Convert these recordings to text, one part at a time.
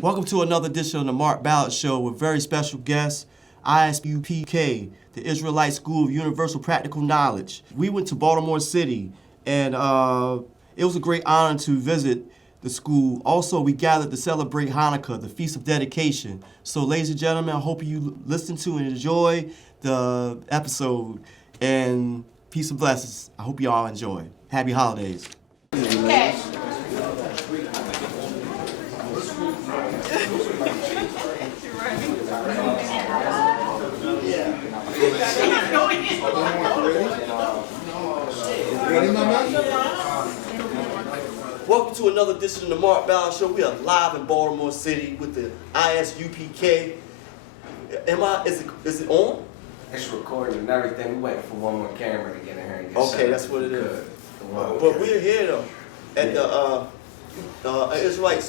Welcome to another edition of the Ballard Show with very special guest, ISUPK, the Israelite School of Universal Practical Knowledge. We went to Baltimore City, and it was a great honor to visit the school. Also, we gathered to celebrate Hanukkah, the Feast of Dedication. So, ladies and gentlemen, I hope you listen to and enjoy the episode, and peace and blessings. I hope you all enjoy. Happy holidays. Okay. Welcome to another edition of the Mark Ballard Show. We are live in Baltimore City with the ISUPK. Is it on? It's recording and everything. We waiting for one more camera to get in here and get Okay, that's what it is. But we're here though at the Israelite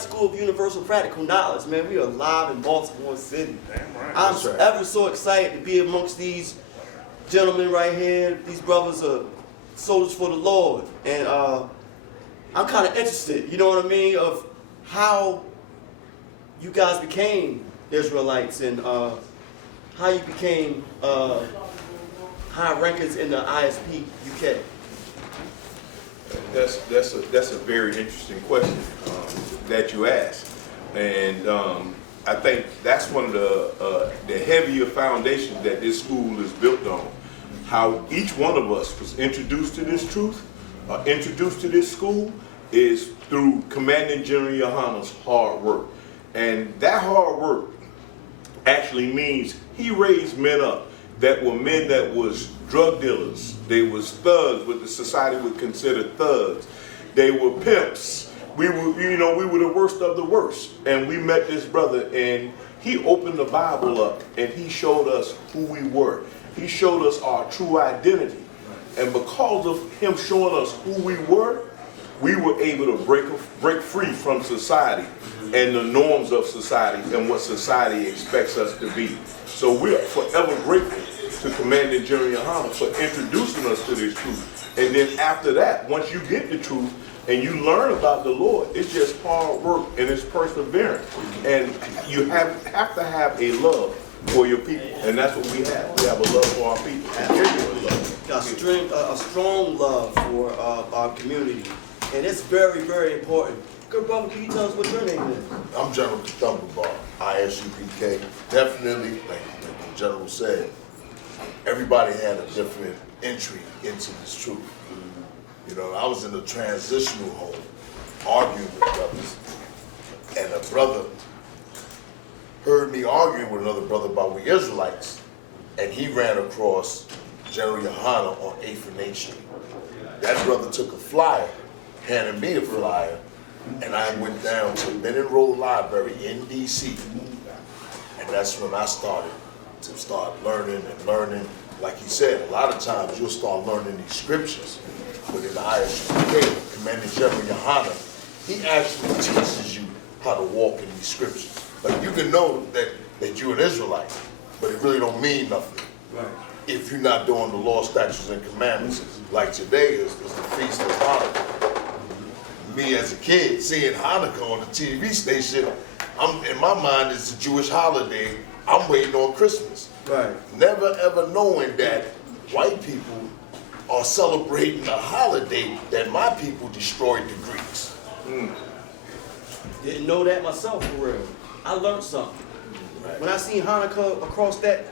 School of Universal Practical Knowledge. Man, we are live in Baltimore City. Damn right. I'm ever so excited to be amongst these gentlemen right here. These brothers are soldiers for the Lord, and I'm kind of interested, you know what I mean, of how you guys became Israelites and how you became high rankers in the ISUPK. That's a very interesting question that you asked, and I think that's one of the heavier foundations that this school is built on. How each one of us was introduced to this truth, introduced to this school, is through Commanding General Yohana's hard work, and that hard work actually means he raised men up that were men that was drug dealers. They was thugs, what the society would consider thugs. They were pimps. We were the worst of the worst. And we met this brother, and he opened the Bible up, and he showed us who we were. He showed us our true identity. And because of him showing us who we were able to break free from society and the norms of society and what society expects us to be. So we're forever grateful to Commanding General Yohana for introducing us to this truth. And then after that, once you get the truth and you learn about the Lord, it's just hard work and it's perseverance. And you have to have a love for your people, and that's what we have. We have a love for our people. A strong love for our community, and it's very, very important. Good brother, can you tell us what your name is? I'm General Thunderbar, ISUPK. Definitely, like the General said, everybody had a different entry into this truth. You know, I was in a transitional home arguing with brothers, and a brother heard me arguing with another brother about we Israelites, and he ran across General Yohana on 8th and 8th Street. That brother took a flyer, handed me a flyer, and I went down to Benning Road Library in DC. And that's when I started learning and learning. Like he said, a lot of times you'll start learning these scriptures, but in the ISUPK, Commanding General Yohana, he actually teaches you how to walk in these scriptures. Like you can know that you're an Israelite, but it really don't mean nothing. Right. If you're not doing the law, statutes, and commandments. Like today is the Feast of Hanukkah. Me as a kid, seeing Hanukkah on the TV station, in my mind it's a Jewish holiday. I'm waiting on Christmas. Right. Never ever knowing that white people are celebrating a holiday that my people destroyed the Greeks. Didn't know that myself, for real. I learned something. Right. When I seen Hanukkah across that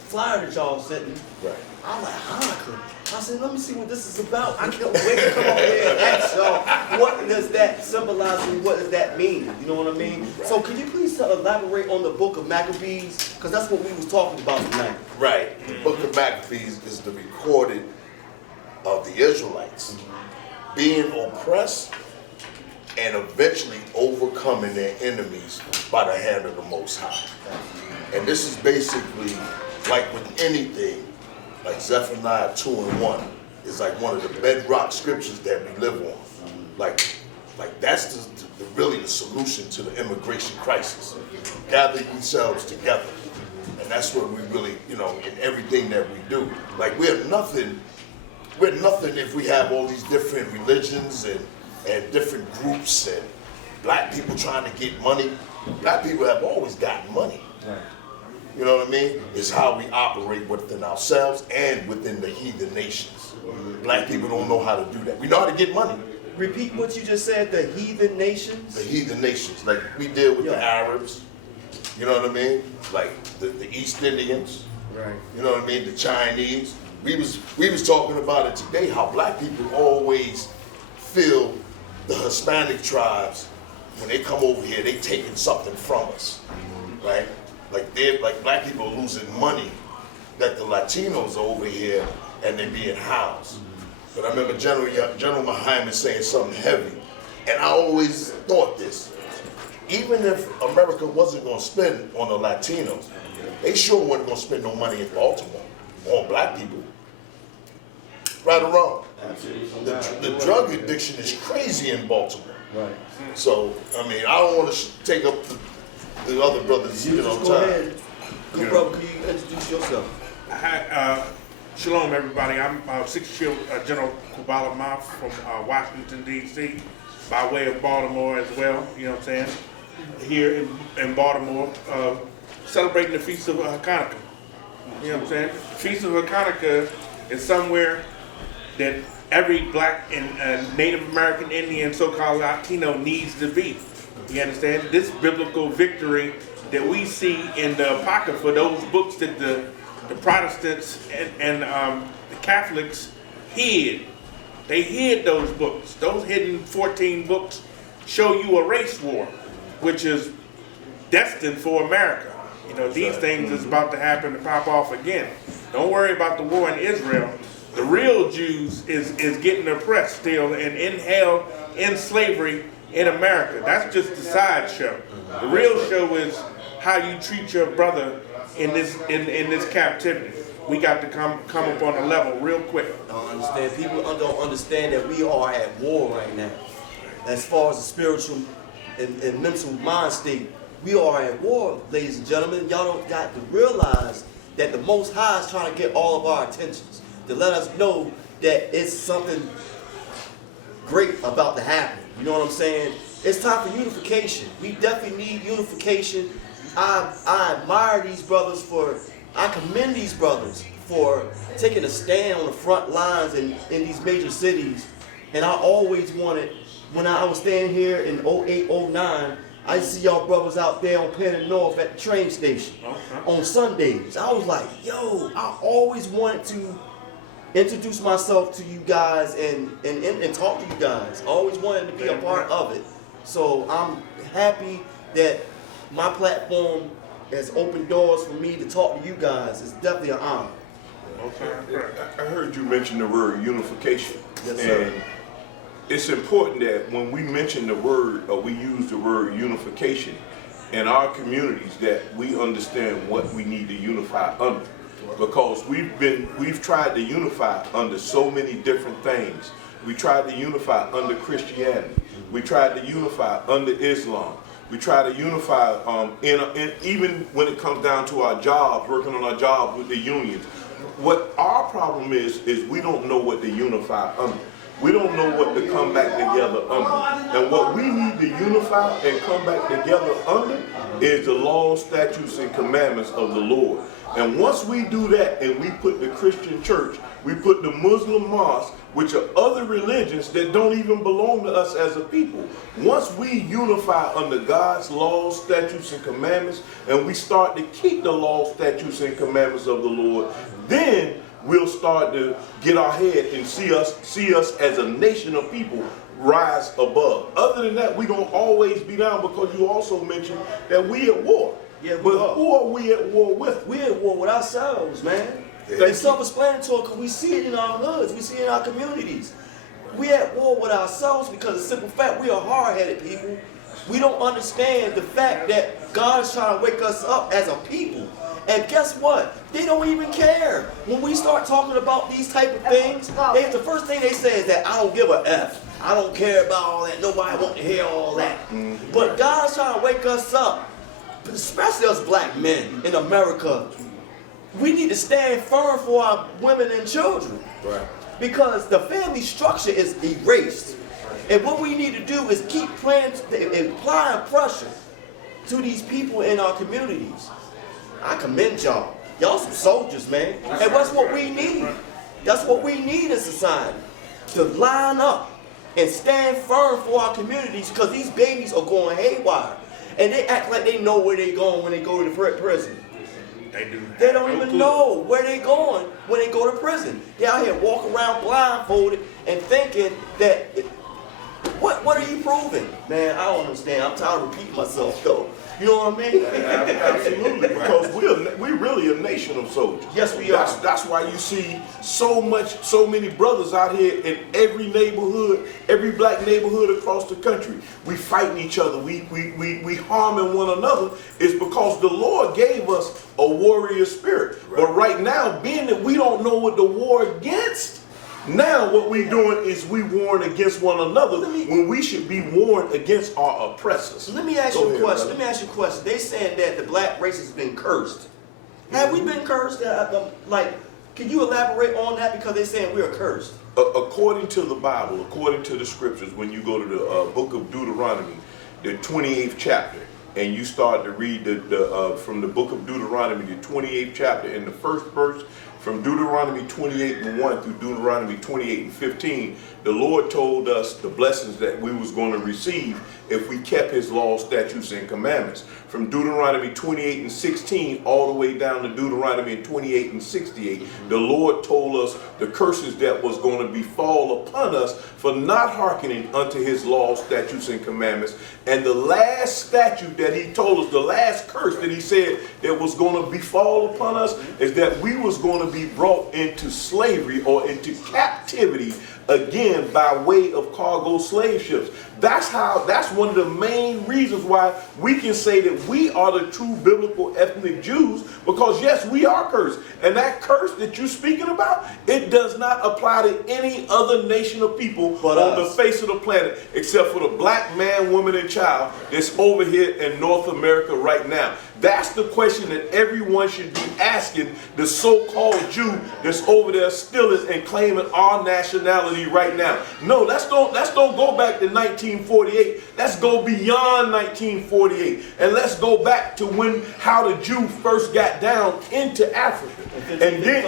flyer that y'all sent me, Right. I'm like, Hanukkah? I said, let me see what this is about. I can't wait to come over here and ask y'all, what does that symbolize and what does that mean? You know what I mean? So could you please elaborate on the book of Maccabees? Because that's what we was talking about tonight. Right. The book of Maccabees is the recording of the Israelites being oppressed and eventually overcoming their enemies by the hand of the Most High. And this is basically, like with anything, like Zephaniah 2:1 is like one of the bedrock scriptures that we live on. Like that's really the solution to the immigration crisis. Gather yourselves together. And that's what we really, in everything that we do. Like we're nothing if we have all these different religions and different groups and black people trying to get money. Black people have always gotten money. You know what I mean? It's how we operate within ourselves and within the heathen nations. Black people don't know how to do that. We know how to get money. Repeat what you just said, the heathen nations? The heathen nations, like we deal with the Arabs, you know what I mean? Like the East Indians, Right. you know what I mean? The Chinese. We was talking about it today, how black people always feel the Hispanic tribes, when they come over here, they taking something from us, right? Like black people are losing money that the Latinos are over here and they're being housed. But I remember General Muhammad saying something heavy, and I always thought this: even if America wasn't going to spend on the Latinos, they sure weren't going to spend no money in Baltimore on black people. Right or wrong? The drug addiction is crazy in Baltimore. Right. So, I mean, I don't want to take up the other brothers, You you know, just go time. ahead. Good brother, can you introduce yourself? Hi, shalom everybody. I'm 6th Shield General Ballard from Washington, D.C., by way of Baltimore as well, you know what I'm saying? Here in Baltimore, celebrating the Feast of Hanukkah. You know what I'm saying? Feast of Hanukkah is somewhere that every black and Native American, Indian, so-called Latino needs to be. You understand? This biblical victory that we see in the Apocrypha, those books that the Protestants and the Catholics hid. They hid those books. Those hidden 14 books show you a race war, which is destined for America. You know, these things is about to happen to pop off again. Don't worry about the war in Israel. The real Jews is getting oppressed still and in hell, in slavery in America. That's just the sideshow. The real show is how you treat your brother in this captivity. We got to come up on a level real quick. I don't understand. People don't understand that we are at war right now. As far as the spiritual and mental mind state, we are at war, ladies and gentlemen. Y'all don't got to realize that the Most High is trying to get all of our attentions, to let us know that it's something great about to happen. You know what I'm saying? It's time for unification. We definitely need unification. I admire these brothers I commend these brothers for taking a stand on the front lines in these major cities. And I always wanted, when I was staying here in 08, 09, I see y'all brothers out there on Penn North at the train station on Sundays. I was like, yo, I always wanted to introduce myself to you guys and talk to you guys. I always wanted to be a part of it. So I'm happy that my platform has opened doors for me to talk to you guys. It's definitely an honor. I heard you mention the word unification. Yes, sir. And it's important that when we mention the word, or we use the word unification in our communities, that we understand what we need to unify under. Because we've tried to unify under so many different things. We tried to unify under Christianity. We tried to unify under Islam. We try to unify, even when it comes down to our jobs, working on our jobs with the unions. What our problem is we don't know what to unify under. We don't know what to come back together under. And what we need to unify and come back together under is the laws, statutes, and commandments of the Lord. And once we do that and we put the Christian church, we put the Muslim mosque, which are other religions that don't even belong to us as a people. Once we unify under God's laws, statutes, and commandments, and we start to keep the laws, statutes, and commandments of the Lord, then we'll start to get our head and see us as a nation of people rise above. Other than that, we're going to always be down, because you also mentioned that we at war. Yeah, but who are we at war with? We're at war with ourselves, man. It's self-explanatory, because we see it in our hoods, we see it in our communities. We at war with ourselves because of the simple fact we are hard-headed people. We don't understand the fact that God is trying to wake us up as a people. And guess what? They don't even care. When we start talking about these type of things, the first thing they say is that I don't give a F. I don't care about all that. Nobody wants to hear all that. But God's trying to wake us up, especially us black men in America. We need to stand firm for our women and children. Right. Because the family structure is erased. And what we need to do is keep applying pressure to these people in our communities. I commend y'all. Y'all some soldiers, man. And that's what we need. That's what we need in society. To line up and stand firm for our communities, because these babies are going haywire. And they act like they know where they're going when they go to the prison. They do. They don't even know where they're going when they go to prison. They out here walking around blindfolded and thinking that, what are you proving? Man, I don't understand. I'm tired of repeating myself though. You know what I mean? Absolutely, because we're really a nation of soldiers. Yes, we are. That's why you see so many brothers out here in every neighborhood, every black neighborhood across the country. We fighting each other. We harming one another. It's because the Lord gave us a warrior spirit. Right. But right now, being that we don't know what the war against, now what we're doing is we warn against one another when we should be warned against our oppressors. Let me ask you a question. Let me ask you a question. They saying that the black race has been cursed. Have we been cursed? Can you elaborate on that? Because they're saying we are cursed. According to the Bible, according to the scriptures, when you go to the book of Deuteronomy, the 28th chapter, and you start to read from the book of Deuteronomy, the 28th chapter, in the first verse, from Deuteronomy 28:1 through Deuteronomy 28:15, the Lord told us the blessings that we was going to receive if we kept his laws, statutes, and commandments. From Deuteronomy 28:16 all the way down to Deuteronomy 28:68, the Lord told us the curses that was going to befall upon us for not hearkening unto his laws, statutes, and commandments. And the last statute that he told us, the last curse that he said that was going to befall upon us, is that we was going to be brought into slavery or into captivity again by way of cargo slave ships. That's one of the main reasons why we can say that we are the true biblical ethnic Jews, because yes, we are cursed. And that curse that you're speaking about, it does not apply to any other nation of people on the face of the planet, except for the black man, woman, and child that's over here in North America right now. That's the question that everyone should be asking the so-called Jew that's over there stealing and claiming our nationality right now. No, let's don't go back to 1948. Let's go beyond 1948, and let's go back to how the Jew first got down into Africa, and then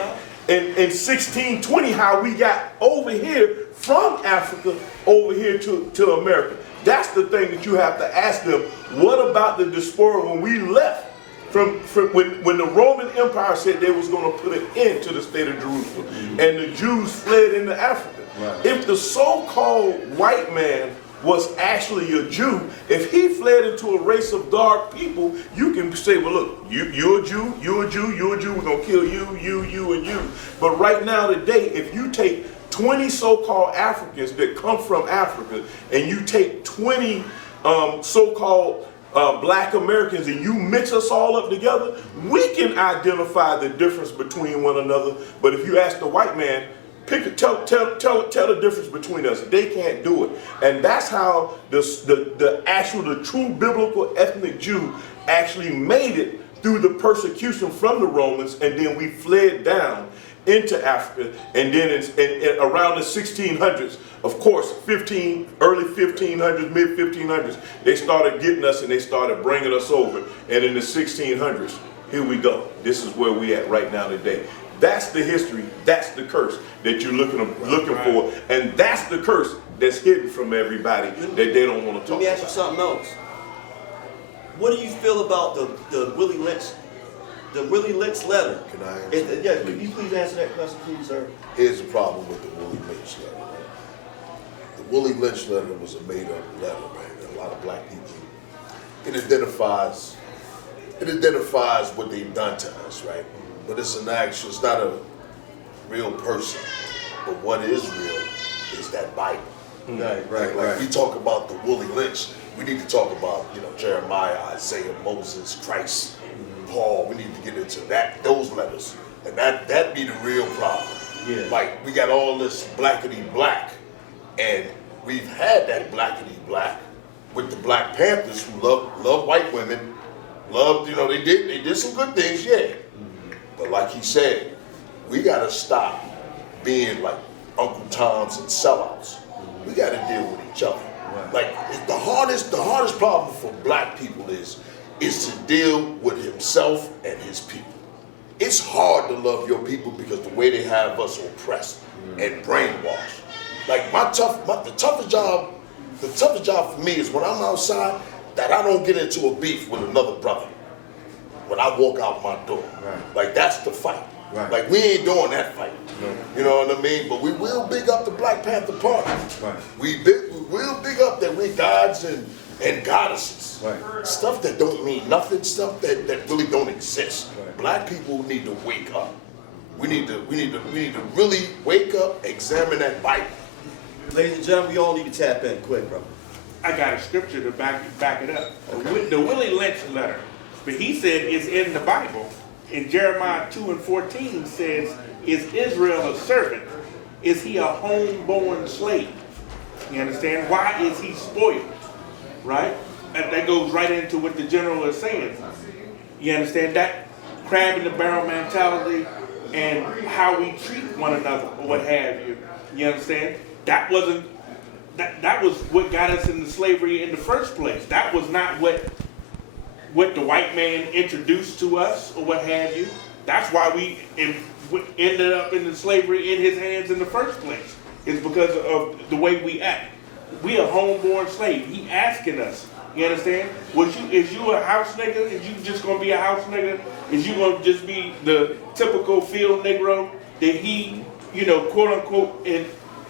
in 1620 how we got over here from Africa over here to America. That's the thing that you have to ask them. What about the diaspora when we left? When the Roman Empire said they was going to put an end to the state of Jerusalem, and the Jews fled into Africa. Right. If the so-called white man was actually a Jew, if he fled into a race of dark people, you can say, well, look, you're a Jew, you're a Jew, you're a Jew, we're going to kill you, and you. But right now today, if you take 20 so-called Africans that come from Africa, and you take 20 so-called black Americans, and you mix us all up together, we can identify the difference between one another. But if you ask the white man, tell the difference between us, they can't do it. And that's how the true biblical ethnic Jew actually made it through the persecution from the Romans, and then we fled down into Africa, and then in around the 1600s, of course, early 1500s, mid 1500s, they started getting us and they started bringing us over. And in the 1600s, here we go. This is where we at right now today. That's the history. That's the curse that you're looking for, and that's the curse that's hidden from everybody that they don't want to talk about. Let me ask you something else. What do you feel about the Willie Lynch? The Willie Lynch letter. Can I answer? Can you please answer that question, please, sir? Here's the problem with the Willie Lynch letter. The Willie Lynch letter was a made-up letter, man. A lot of black people. It identifies what they've done to us, right? But it's not a real person. But what is real is that Bible. Right. We talk about the Willie Lynch. We need to talk about, Jeremiah, Isaiah, Moses, Christ, Paul. We need to get into those letters. And that be the real problem. Yeah. Like, we got all this blackity black, and we've had that blackity black with the Black Panthers who love white women, they did some good things, yeah. But like he said, we gotta stop being like Uncle Toms and sellouts. we got to deal with each other. Like the hardest problem for black people is to deal with himself and his people. It's hard to love your people because the way they have us oppressed and brainwashed. Like the toughest job for me is when I'm outside that I don't get into a beef with another brother when I walk out my door. Right. Like that's the fight. Right. Like we ain't doing that fight. No. You know what I mean? But we will big up the Black Panther Party. Right. We will big up that we gods and goddesses. Right. Stuff that don't mean nothing, stuff that really don't exist. Right. Black people need to wake up. We need to really wake up, examine that Bible. Ladies and gentlemen, we all need to tap in quick, bro. I got a scripture to back it up. The Willie Lynch letter, but he said it's in the Bible. In Jeremiah 2:14 says, "Is Israel a servant? Is he a homeborn slave?" You understand? Why is he spoiled? Right? That goes right into what the general is saying. You understand that crab in the barrel mentality and how we treat one another or what have you. You understand? That was what got us into slavery in the first place. That was not what the white man introduced to us or what have you. That's why we ended up in the slavery in his hands in the first place. It's because of the way we act. We a homeborn slave. He asking us. You understand? Is you a house nigga? Is you just gonna be a house nigga? Is you gonna just be the typical field Negro that he, quote unquote, and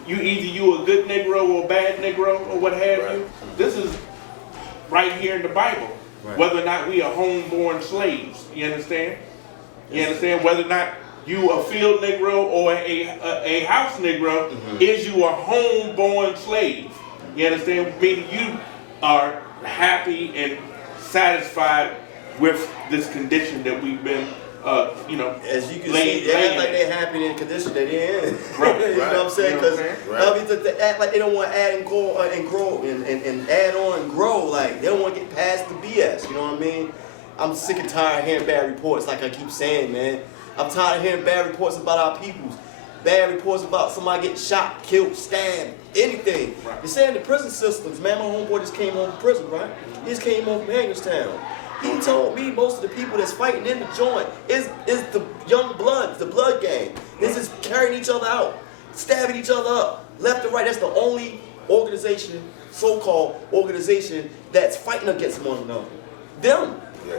you a good Negro or a bad Negro or what have you? This is right here in the Bible. Right. Whether or not we are homeborn slaves, you understand? You understand? Whether or not you a field Negro or a house Negro, is you a homeborn slave? You understand? Meaning you are happy and satisfied with this condition that we've been, As you can see, they act like they're happy in the condition that they're in. Right, You know what I'm saying? Because Right. they act like they don't want to add and grow and add on and grow. Like they don't want to get past the BS. You know what I mean? I'm sick and tired of hearing bad reports. Like I keep saying, man, I'm tired of hearing bad reports about our peoples. Bad reports about somebody getting shot, killed, stabbed, anything. Right. They're saying the prison systems. Man, my homeboy just came home from prison, right? He just came home from Hagerstown. He told me most of the people that's fighting in the joint is the young bloods, the blood gang. This is carrying each other out, stabbing each other up, left and right. That's the only organization, so-called organization, that's fighting against one another. Them. Yeah.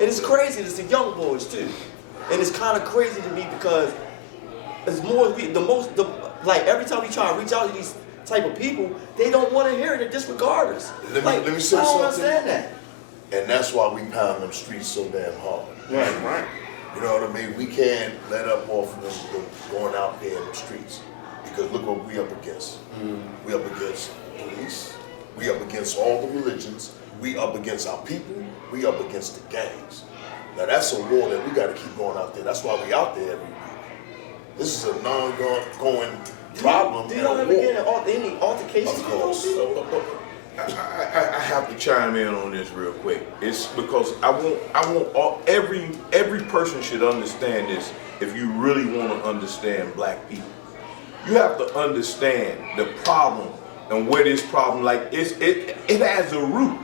And it's crazy. It's the young boys too. And it's kind of crazy to me because it's more like every time we try to reach out to these type of people, they don't want to hear it. They disregard us. Let me say I don't something. understand that. And that's why we pound them streets so damn hard. Right. You know what I mean? We can't let up off of them going out there in the streets. Because look what we up against. We up against police. We up against all the religions. We up against our people. We up against the gangs. Now that's a war that we got to keep going out there. That's why we out there every week. This is a non-going problem. Do you ever get any altercations Of with those course. people? I have to chime in on this real quick. It's because I want every person should understand this. If you really want to understand black people, you have to understand the problem and where this problem it has a root.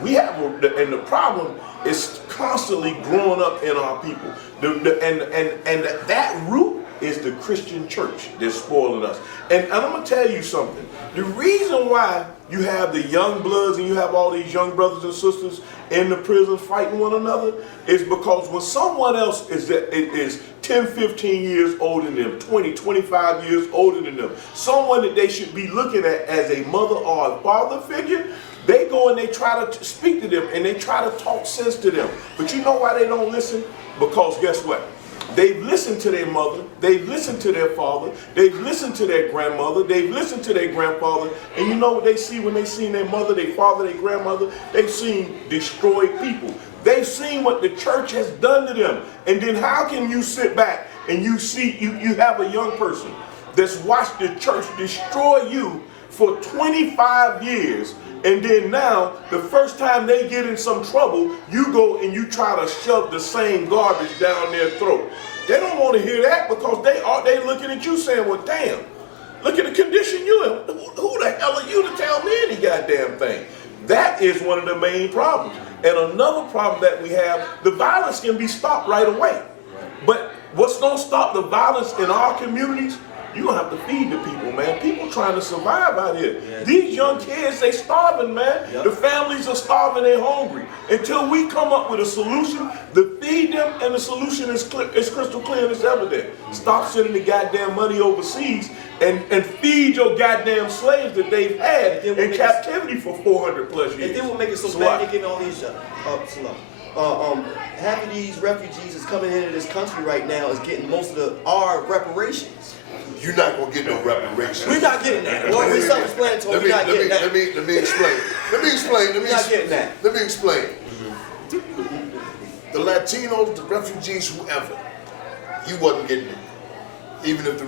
We have and the problem is constantly growing up in our people. And that root is the Christian church that's spoiling us. And I'm gonna tell you something. The reason why you have the young bloods and you have all these young brothers and sisters in the prison fighting one another is because when someone else is 10, 15 years older than them, 20, 25 years older than them, someone that they should be looking at as a mother or a father figure, they go and they try to speak to them and they try to talk sense to them. But you know why they don't listen? Because guess what? They've listened to their mother, they've listened to their father, they've listened to their grandmother, they've listened to their grandfather, and you know what they see when they seen their mother, their father, their grandmother? They've seen destroyed people. They've seen what the church has done to them. And then how can you sit back and you see, you have a young person that's watched the church destroy you for 25 years, and then now, the first time they get in some trouble, you go and you try to shove the same garbage down their throat. They don't want to hear that because they looking at you saying, well, damn, Look at the condition you in. Who the hell are you to tell me any goddamn thing? That is one of the main problems. And another problem that we have, the violence can be stopped right away. But what's going to stop the violence in our communities? You're going to have to feed the people, man. People trying to survive out here. Yeah. These young kids, they starving, man. Yep. The families are starving, they're hungry. Until we come up with a solution to feed them, and the solution is crystal clear and it's evident. Stop sending the goddamn money overseas and feed your goddamn slaves that they've had in captivity for 400 plus years. And then we'll make it so bad they're getting all these half of these refugees that's coming into this country right now is getting most of our reparations. You're not gonna get no reparations. We're not getting that. Well, we're self-explanatory. We're not getting that. Let me explain. We're not getting that. Let me explain. The Latinos, the refugees, whoever, you wasn't getting it. Even if the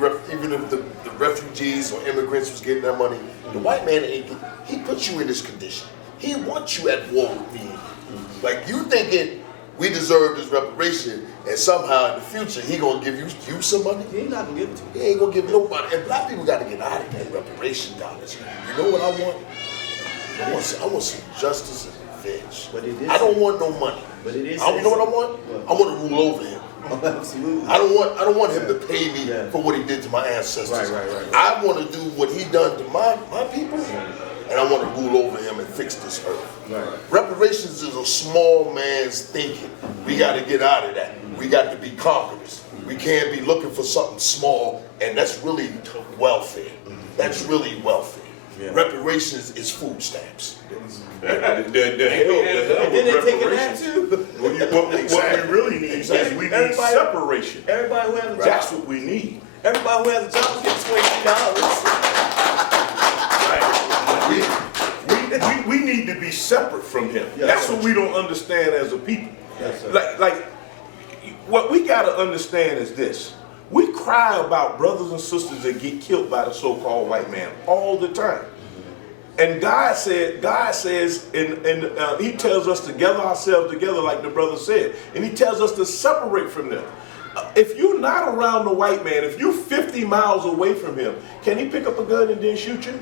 refugees or immigrants was getting that money, the white man ain't getting. He put you in this condition. He wants you at war with me. Like you thinking we deserve this reparation, and somehow in the future he gonna give you some money? He ain't not gonna give it to you. He ain't gonna give nobody. And black people gotta get out of that reparation dollars. You know what I want? I want some justice and revenge. But it is. I don't want no money. But it is. You know what I want? I want to rule over him. Oh, absolutely. I don't want him to pay me for what he did to my ancestors. Right. I want to do what he done to my people, and I want to rule over him and fix this earth. Right. Reparations is a small man's thinking. We got to get out of that. We got to be conquerors. We can't be looking for something small, and that's really welfare. That's really welfare. Yeah. Reparations is food stamps. The hell with reparations. What we really need is we need separation. Everybody who has a job. That's what we need. Everybody who has a job gets $20. We need to be separate from him. Yes, that's what we don't understand as a people. Yes, like what we got to understand is this. We cry about brothers and sisters that get killed by the so-called white man all the time. And God says, and he tells us to gather ourselves together like the brother said. And he tells us to separate from them. If you're not around the white man, if you're 50 miles away from him, can he pick up a gun and then shoot you? No.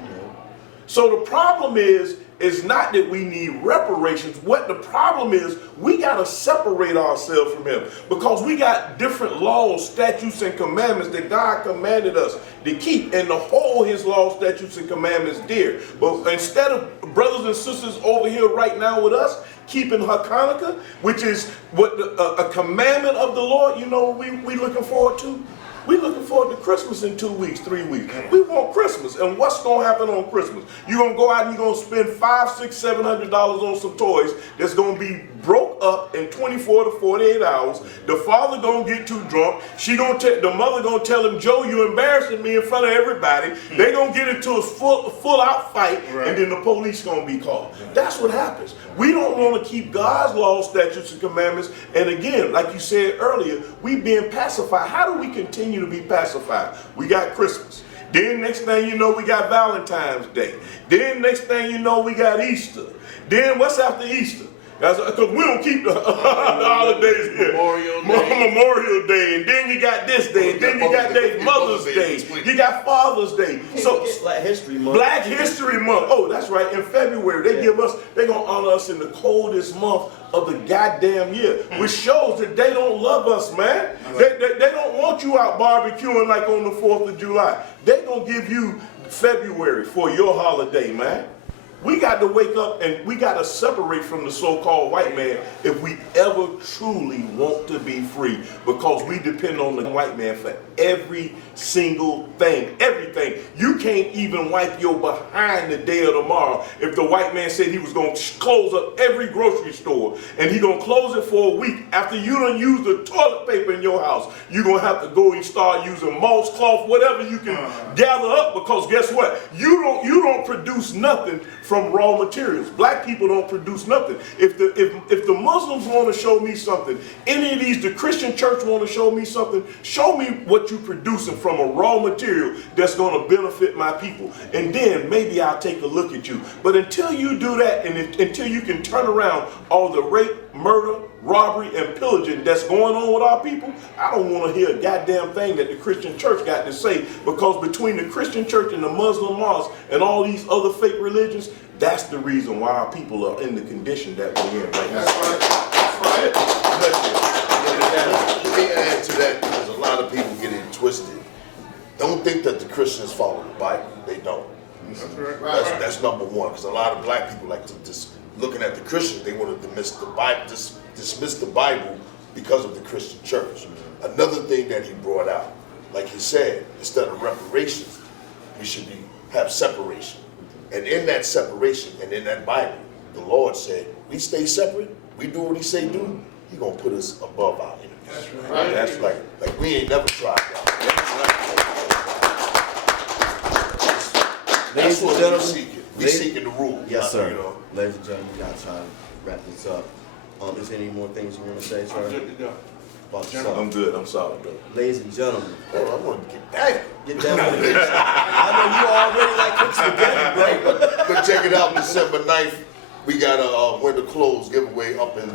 So the problem is not that we need reparations. What the problem is, we got to separate ourselves from him because we got different laws, statutes, and commandments that God commanded us to keep and to hold his laws, statutes, and commandments dear. But instead of brothers and sisters over here right now with us, keeping Hanukkah, which is what a commandment of the Lord, you know what we looking forward to? We're looking forward to Christmas in 2 weeks, 3 weeks. We want Christmas. And what's going to happen on Christmas? You're going to go out and you're going to spend $500, $600, $700 on some toys that's going to be broke up in 24 to 48 hours. The father going to get too drunk. The mother going to tell him, Joe, you embarrassing me in front of everybody. They're going to get into a full out fight, and then the police going to be called. That's what happens. We don't want to keep God's laws, statutes, and commandments. And again, like you said earlier, we being pacified. How do we continue to be pacified? We got Christmas. Then next thing you know, we got Valentine's Day. Then next thing you know, we got Easter. Then what's after Easter? Because we don't keep the holidays here. Memorial Day, and then you got this day, and then you got Mother's Day, you got Father's Day. So Black History Month. Black History Month. Oh, that's right. In February, they're gonna honor us in the coldest month of the goddamn year, which shows that they don't love us, man. They don't want you out barbecuing like on the 4th of July. They gonna give you February for your holiday, man. We got to wake up and we got to separate from the so-called white man if we ever truly want to be free, because we depend on the white man for every single thing, everything. You can't even wipe your behind the day of tomorrow if the white man said he was going to close up every grocery store and he going to close it for a week. After you done use the toilet paper in your house, you're going to have to go and start using moss, cloth, whatever you can gather up, because guess what? You don't produce nothing from raw materials. Black people don't produce nothing. If the Muslims want to show me something, the Christian church want to show me something, show me what you're producing from a raw material that's going to benefit my people. And then maybe I'll take a look at you. But until you do that, and until you can turn around all the rape, murder, robbery, and pillaging that's going on with our people, I don't want to hear a goddamn thing that the Christian church got to say, because between the Christian church and the Muslim mosque and all these other fake religions, that's the reason why our people are in the condition that we're in right now. Let me add to that, because a lot of people get it twisted. Don't think that the Christians follow the Bible. They don't. That's number one, because a lot of black people like to just looking at the Christians, they want to dismiss the Bible because of the Christian church. Another thing that he brought out, like he said, instead of reparations, we should have separation. And in that separation and in that Bible, the Lord said, we stay separate, we do what he say do, he gonna put us above our enemies. That's right. That's like we ain't never tried that. That's what we're seeking. We're seeking the rule. Yes, sir. You know. Ladies and gentlemen, we gotta try to wrap this up. Is there any more things you want to say, sir? I'm good to go. About yourself? I'm good. I'm solid, bro. Ladies and gentlemen, Oh, I want to get down. get down with it. I know you already like cook spaghetti, bro. But check it out, December 9th, we got a winter clothes giveaway up in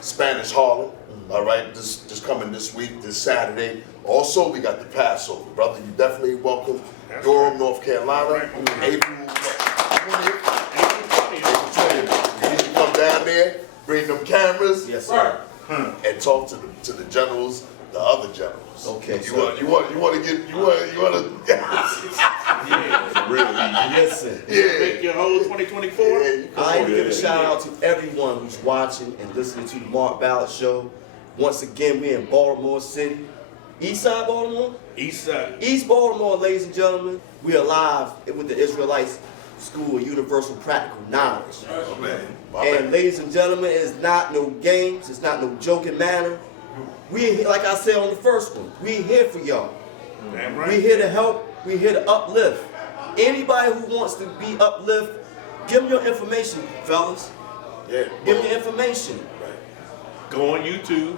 Spanish Harlem. All right, this coming this week, this Saturday. Also, we got the Passover, brother. You definitely welcome. Durham, North Carolina, April 20th. You need to come down there, bring them cameras, Yes, sir. and talk to the generals, the other generals. Okay, You so want to Really. listen. Make your whole 2024. I need to give a shout out to everyone who's watching and listening to the Mark Ballard Show. Once again, we're in Baltimore City. East side Baltimore? East side. East Baltimore, ladies and gentlemen. We are live with the Israelites School of Universal Practical Knowledge. Oh, man. And ladies and gentlemen, it's not no games, it's not no joking matter. We, like I said on the first one, we here for y'all. Damn right. We here to help, we here to uplift. Anybody who wants to be uplift, give them your information, fellas. Yeah. Give them your information. Go on YouTube,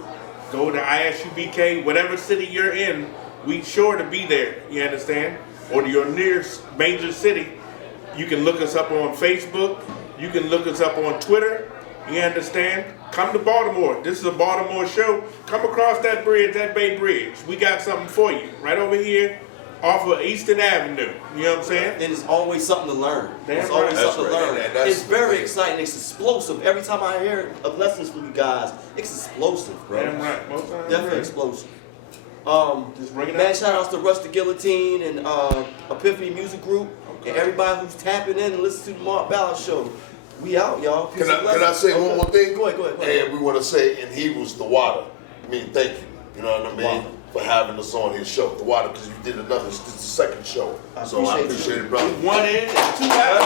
go to ISUPK, whatever city you're in, we sure to be there, you understand? Or to your nearest major city. You can look us up on Facebook, you can look us up on Twitter, you understand? Come to Baltimore, this is a Baltimore show. Come across that bridge, that Bay Bridge. We got something for you, right over here off of Eastern Avenue, you know what I'm saying? And it's always something to learn. Damn It's always right. something to That's right. learn. And that's It's very exciting. It's explosive. Every time I hear lessons from you guys, it's explosive, bro. Damn right, most times. Definitely explosive. Just bring it Man, up. shout outs to Rush the Guillotine and Epiphany Music Group and everybody who's tapping in and listening to the Mark Ballard Show. We out, y'all. Peace Can and I blessings. say one more thing? Go ahead. And we want to say in Hebrews, the water. I mean, thank you. You know what I mean? Wow. For having us on his show. The water, because you did another, this is the second show. So I appreciate appreciate it, brother. One in and 2 out.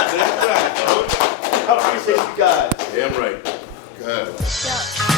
That's right. I appreciate you guys. Damn right. Good. Yeah.